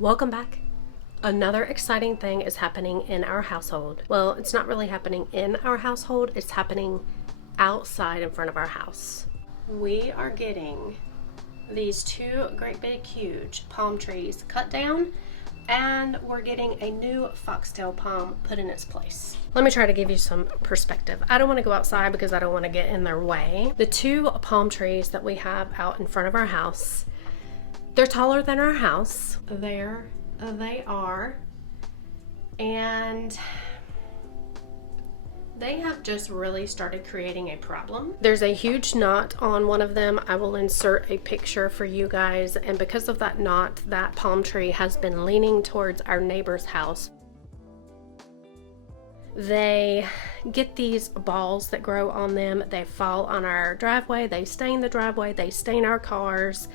Welcome back. Another exciting thing is happening in our household. Well, it's not really happening in our household, it's happening outside in front of our house. We are getting these two great big huge palm trees cut down, and we're getting a new foxtail palm put in its place. Let me try to give you some perspective. I don't want to go outside because I don't want to get in their way. The two palm trees that we have out in front of our house, they're taller than our house. There they are, and they have just really started creating a problem. There's a huge knot on one of them. I will insert a picture for you guys, and because of that knot, that palm tree has been leaning towards our neighbor's house. They get these balls that grow on them. They fall on our driveway, they stain the driveway, they stain our cars.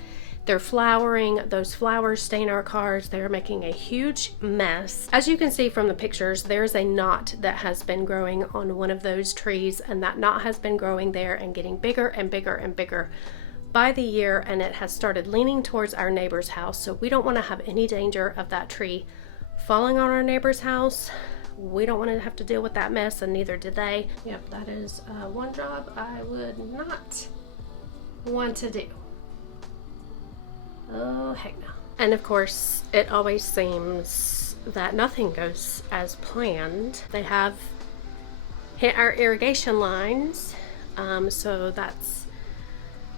They're flowering, those flowers stain our cars, they're making a huge mess. As you can see from the pictures, there's a knot that has been growing on one of those trees, and that knot has been growing there and getting bigger and bigger and bigger by the year, and it has started leaning towards our neighbor's house. So we don't want to have any danger of that tree falling on our neighbor's house. We don't want to have to deal with that mess, and neither did they. Yep, that is one job I would not want to do. Oh, heck no. And of course, it always seems that nothing goes as planned. They have hit our irrigation lines, so that's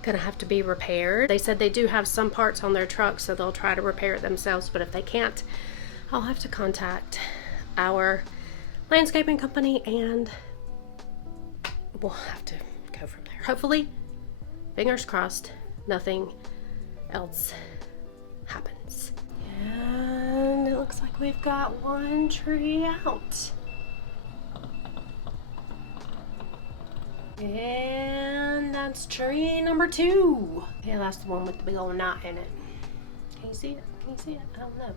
gonna have to be repaired. They said they do have some parts on their truck, so they'll try to repair it themselves, but if they can't, I'll have to contact our landscaping company and we'll have to go from there. Hopefully, fingers crossed, nothing else happens. And it looks like we've got one tree out. And that's tree number 2. Yeah, that's the one with the big old knot in it. Can you see it? Can you see it? I don't know.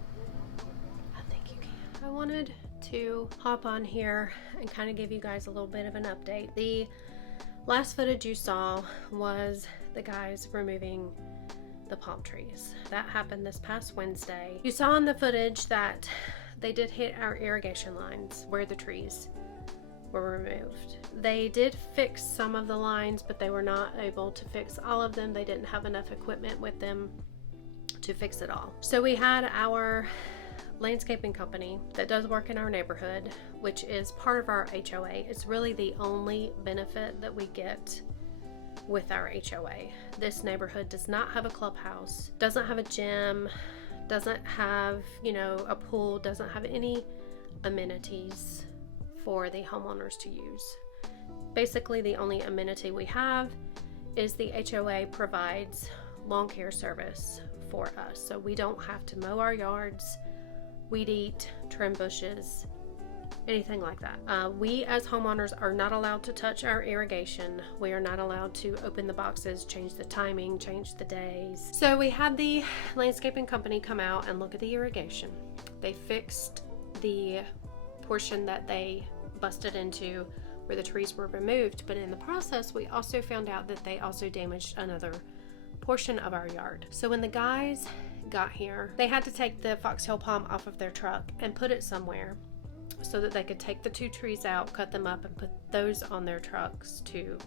I think you can. I wanted to hop on here and kind of give you guys a little bit of an update. The last footage you saw was the guys removing the palm trees. That happened this past Wednesday. You saw in the footage that they did hit our irrigation lines where the trees were removed. They did fix some of the lines, but they were not able to fix all of them. They didn't have enough equipment with them to fix it all. So we had our landscaping company that does work in our neighborhood, which is part of our HOA. It's really the only benefit that we get with our HOA. This neighborhood does not have a clubhouse, doesn't have a gym, doesn't have, a pool, doesn't have any amenities for the homeowners to use. Basically, the only amenity we have is the HOA provides lawn care service for us. So we don't have to mow our yards, weed eat, trim bushes, anything like that. We as homeowners are not allowed to touch our irrigation. We are not allowed to open the boxes, change the timing, change the days. So we had the landscaping company come out and look at the irrigation. They fixed the portion that they busted into where the trees were removed, but in the process we also found out that they also damaged another portion of our yard. So when the guys got here, they had to take the foxtail palm off of their truck and put it somewhere so that they could take the 2 trees out, cut them up, and put those on their trucks to,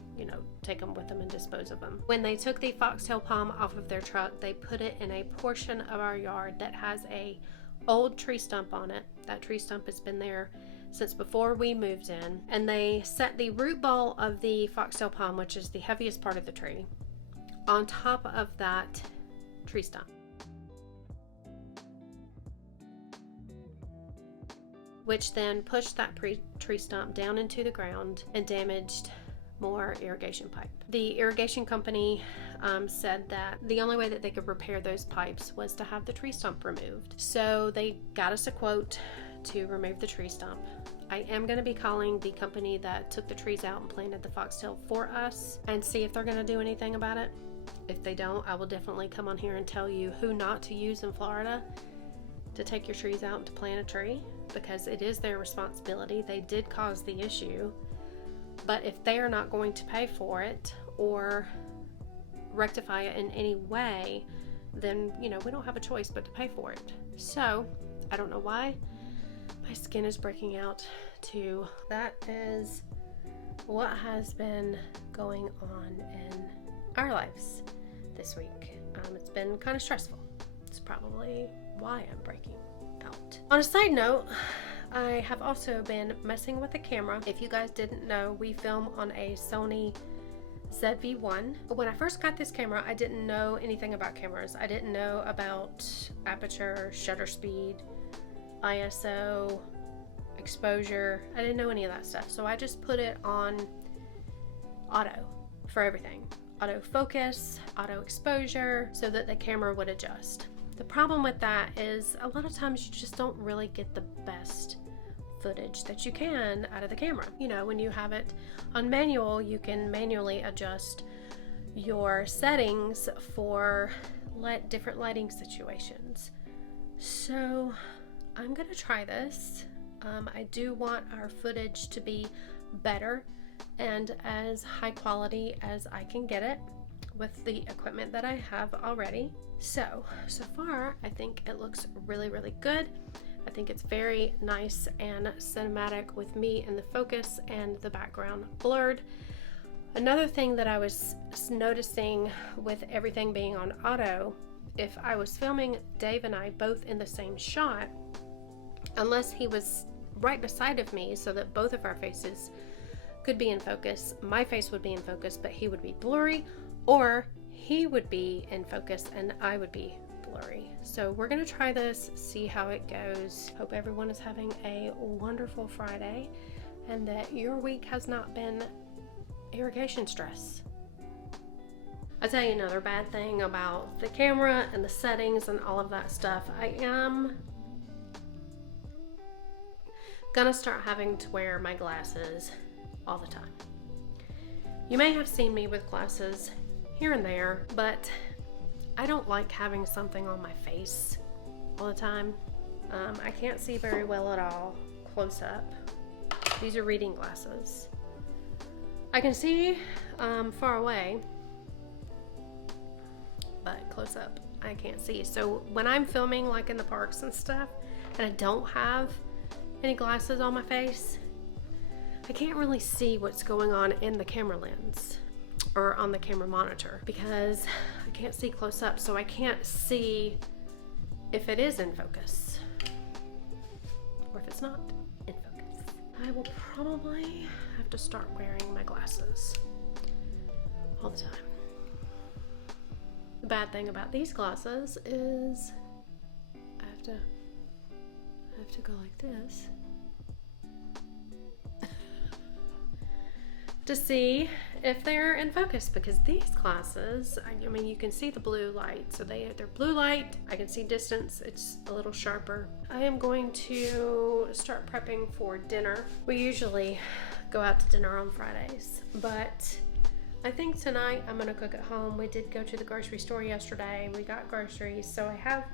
take them with them and dispose of them. When they took the foxtail palm off of their truck, they put it in a portion of our yard that has a old tree stump on it. That tree stump has been there since before we moved in, and they set the root ball of the foxtail palm, which is the heaviest part of the tree, on top of that tree stump, which then pushed that tree stump down into the ground and damaged more irrigation pipe. The irrigation company said that the only way that they could repair those pipes was to have the tree stump removed. So they got us a quote to remove the tree stump. I am going to be calling the company that took the trees out and planted the foxtail for us and see if they're going to do anything about it. If they don't, I will definitely come on here and tell you who not to use in Florida to take your trees out and to plant a tree, because it is their responsibility. They did cause the issue, but if they are not going to pay for it or rectify it in any way, then, you know, we don't have a choice but to pay for it. So I don't know why my skin is breaking out too. That is what has been going on in our lives this week. It's been kind of stressful. It's probably why I'm breaking out. On a side note, I have also been messing with the camera. If you guys didn't know, we film on a Sony ZV-1. When I first got this camera, I didn't know anything about cameras. I didn't know about aperture, shutter speed, ISO, exposure. I didn't know any of that stuff. So I just put it on auto for everything. Auto focus, auto exposure, so that the camera would adjust. The problem with that is a lot of times you just don't really get the best footage that you can out of the camera. You know, when you have it on manual, you can manually adjust your settings for different lighting situations. So I'm gonna try this. I do want our footage to be better and as high quality as I can get it with the equipment that I have already. So far I think it looks really, really good. I think it's very nice and cinematic with me in the focus and the background blurred. Another thing that I was noticing with everything being on auto, if I was filming Dave and I both in the same shot, unless he was right beside of me so that both of our faces could be in focus, my face would be in focus but he would be blurry, or he would be in focus and I would be blurry. So we're gonna try this, see how it goes. Hope everyone is having a wonderful Friday and that your week has not been irrigation stress. I'll tell you another bad thing about the camera and the settings and all of that stuff. I am gonna start having to wear my glasses all the time. You may have seen me with glasses here and there, but I don't like having something on my face all the time. I can't see very well at all close up. These are reading glasses. I can see far away, but close up I can't see. So when I'm filming like in the parks and stuff and I don't have any glasses on my face, I can't really see what's going on in the camera lens or on the camera monitor because I can't see close up, so I can't see if it is in focus or if it's not in focus. I will probably have to start wearing my glasses all the time. The bad thing about these glasses is I have to go like this to see if they're in focus, because these glasses, I mean, you can see the blue light, so they're blue light. I can see distance, it's a little sharper. I am going to start prepping for dinner. We usually go out to dinner on Fridays, but I think tonight I'm gonna cook at home. We did go to the grocery store yesterday. We got groceries, so I have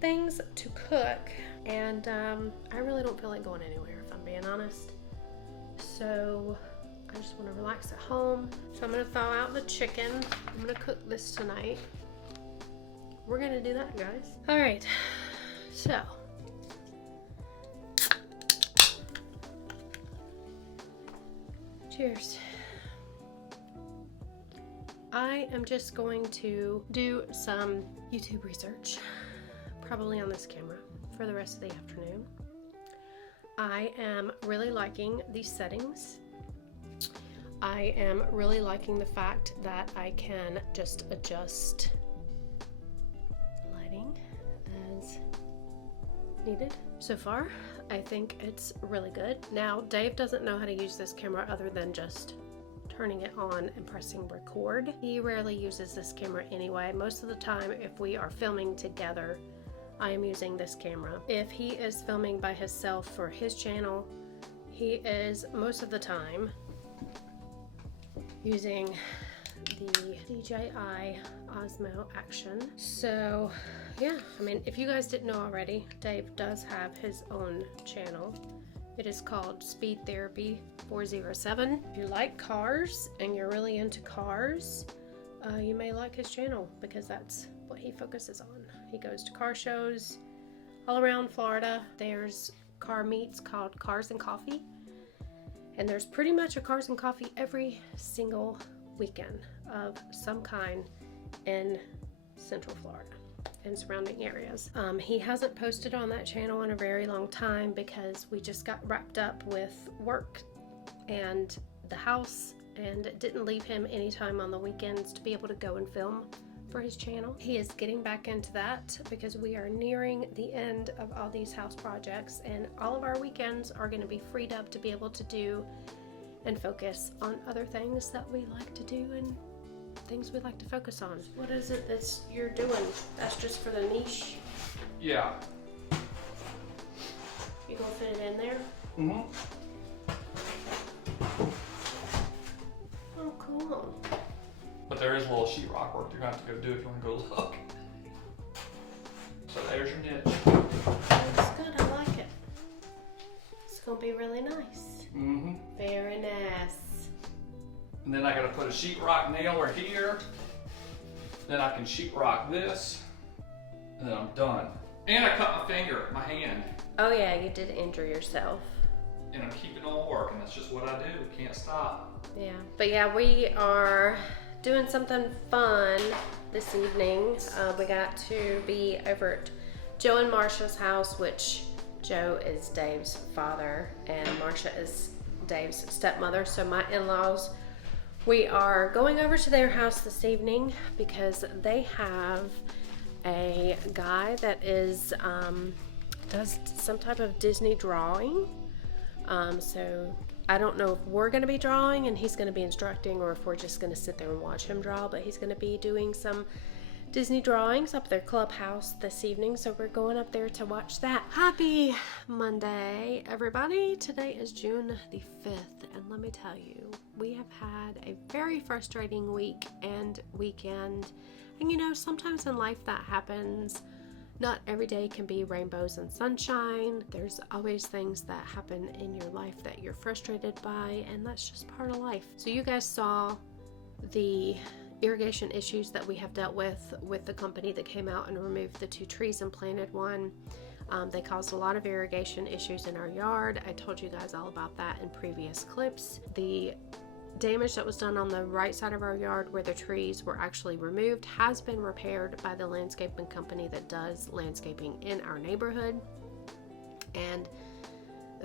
things to cook, and I really don't feel like going anywhere, if I'm being honest. So I just want to relax at home. So I'm going to thaw out the chicken. I'm going to cook this tonight. We're going to do that, guys. All right. So cheers. I am just going to do some YouTube research, probably on this camera, for the rest of the afternoon. I am really liking these settings. I am really liking the fact that I can just adjust lighting as needed. So far, I think it's really good. Now, Dave doesn't know how to use this camera other than just turning it on and pressing record. He rarely uses this camera anyway. Most of the time, if we are filming together, I am using this camera. If he is filming by himself for his channel, he is most of the time using the DJI Osmo Action. So yeah, I mean, if you guys didn't know already, Dave does have his own channel. It is called Speed Therapy 407. If you like cars and you're really into cars, you may like his channel, because that's what he focuses on. He goes to car shows all around Florida. There's car meets called Cars and Coffee, and there's pretty much a Cars and Coffee every single weekend of some kind in Central Florida and surrounding areas. He hasn't posted on that channel in a very long time because we just got wrapped up with work and the house, and it didn't leave him any time on the weekends to be able to go and film for his channel. He is getting back into that because we are nearing the end of all these house projects, and all of our weekends are going to be freed up to be able to do and focus on other things that we like to do and things we like to focus on. What is it that you're doing? That's just for the niche? Yeah. You gonna fit it in there? Mm-hmm. Oh, cool. But there is a little sheetrock work you're going to have to go do if you want to go look. So there's your niche. That's good, I like it. It's gonna be really nice. Mm-hmm. Very nice. And then I got to put a sheetrock nailer here. Then I can sheetrock this. And then I'm done. And I cut my finger, my hand. Oh yeah, you did injure yourself. And I'm keeping on working. That's just what I do. Can't stop. Yeah. But yeah, we are doing something fun this evening. We got to be over at Joe and Marsha's house, which Joe is Dave's father and Marsha is Dave's stepmother. So my in-laws, we are going over to their house this evening because they have a guy that is does some type of Disney drawing. So I don't know if we're going to be drawing and he's going to be instructing, or if we're just going to sit there and watch him draw, but he's going to be doing some Disney drawings up at their clubhouse this evening, so we're going up there to watch that. Happy Monday, everybody. Today is June the 5th, and let me tell you, we have had a very frustrating week and weekend, and you know, sometimes in life that happens. Not every day can be rainbows and sunshine. There's always things that happen in your life that you're frustrated by, and that's just part of life. So you guys saw the irrigation issues that we have dealt with the company that came out and removed the 2 trees and planted one. They caused a lot of irrigation issues in our yard. I told you guys all about that in previous clips. The damage that was done on the right side of our yard where the trees were actually removed has been repaired by the landscaping company that does landscaping in our neighborhood, and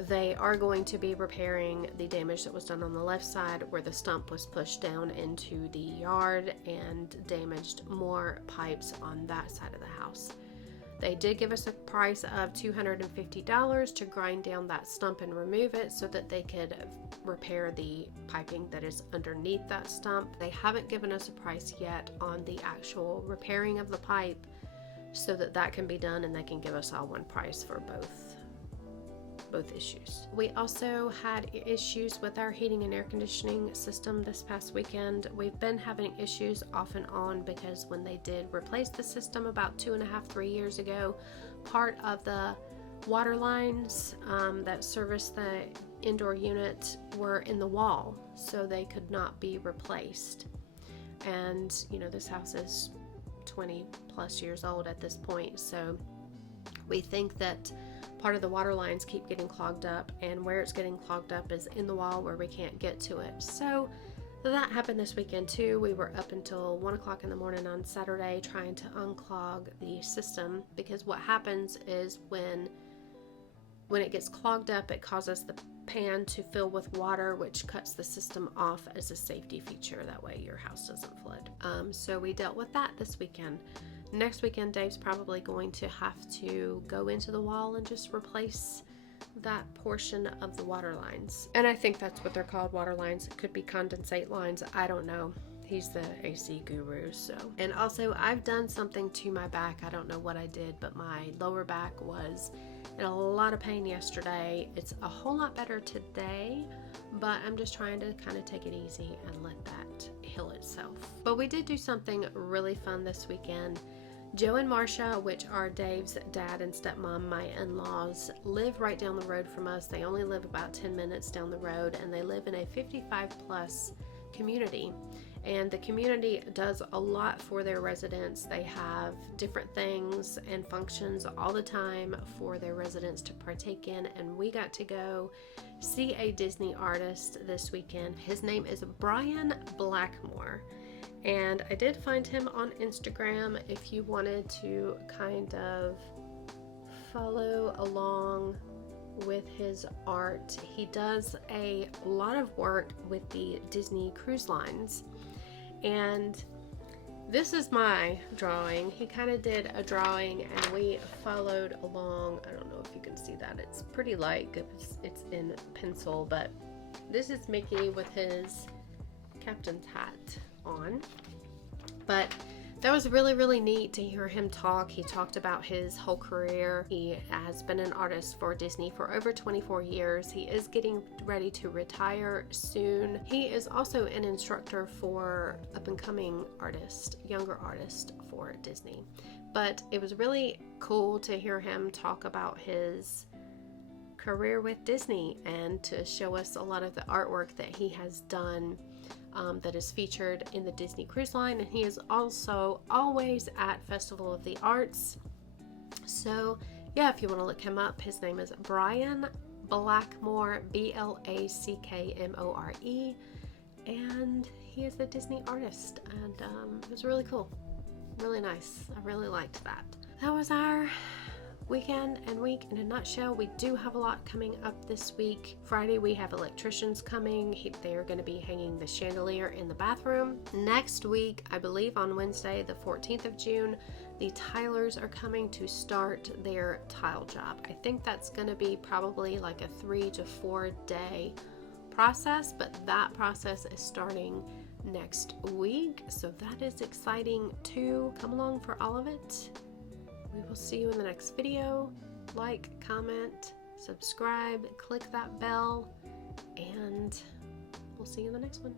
they are going to be repairing the damage that was done on the left side where the stump was pushed down into the yard and damaged more pipes on that side of the house. They did give us a price of $250 to grind down that stump and remove it so that they could repair the piping that is underneath that stump. They haven't given us a price yet on the actual repairing of the pipe so that that can be done and they can give us all one price for both issues. We also had issues with our heating and air conditioning system this past weekend. We've been having issues off and on because when they did replace the system about 2.5-3 years ago, part of the water lines that service the indoor unit were in the wall, so they could not be replaced. And you know, this house is 20 plus years old at this point, so we think that part of the water lines keep getting clogged up, and where it's getting clogged up is in the wall where we can't get to it. So that happened this weekend too. We were up until 1 o'clock in the morning on Saturday trying to unclog the system, because what happens is when it gets clogged up, it causes the pan to fill with water, which cuts the system off as a safety feature. That way your house doesn't flood. So we dealt with that this weekend. Next weekend, Dave's probably going to have to go into the wall and just replace that portion of the water lines. And I think that's what they're called, water lines. It could be condensate lines. I don't know. He's the AC guru, so. And also, I've done something to my back. I don't know what I did, but my lower back was in a lot of pain yesterday. It's a whole lot better today, but I'm just trying to kind of take it easy and let that heal itself. But we did do something really fun this weekend. Joe and Marsha, which are Dave's dad and stepmom, my in-laws, live right down the road from us. They only live about 10 minutes down the road, and they live in a 55 plus community. And the community does a lot for their residents. They have different things and functions all the time for their residents to partake in. And we got to go see a Disney artist this weekend. His name is Brian Blackmore. And I did find him on Instagram if you wanted to kind of follow along with his art. He does a lot of work with the Disney Cruise Lines. And this is my drawing. He kind of did a drawing and we followed along. I don't know if you can see that. It's pretty light. It's in pencil, but this is Mickey with his captain's hat on. But that was really, really neat to hear him talk. He talked about his whole career. He has been an artist for Disney for over 24 years. He is getting ready to retire soon. He is also an instructor for up-and-coming artists, younger artists for Disney. But it was really cool to hear him talk about his career with Disney and to show us a lot of the artwork that he has done that is featured in the Disney Cruise Line. And he is also always at Festival of the Arts. So yeah, if you want to look him up, his name is Brian Blackmore, Blackmore, and he is a Disney artist, and it was really cool, really nice. I really liked that. That was our weekend and week in a nutshell. We do have a lot coming up this week. Friday we have electricians coming. They are going to be hanging the chandelier in the bathroom. Next week, I believe on Wednesday the 14th of June, the tilers are coming to start their tile job. I think that's going to be probably like a 3 to 4 day process, but that process is starting next week, so that is exciting too. Come along for all of it. We will see you in the next video. Like, comment, subscribe, click that bell, and we'll see you in the next one.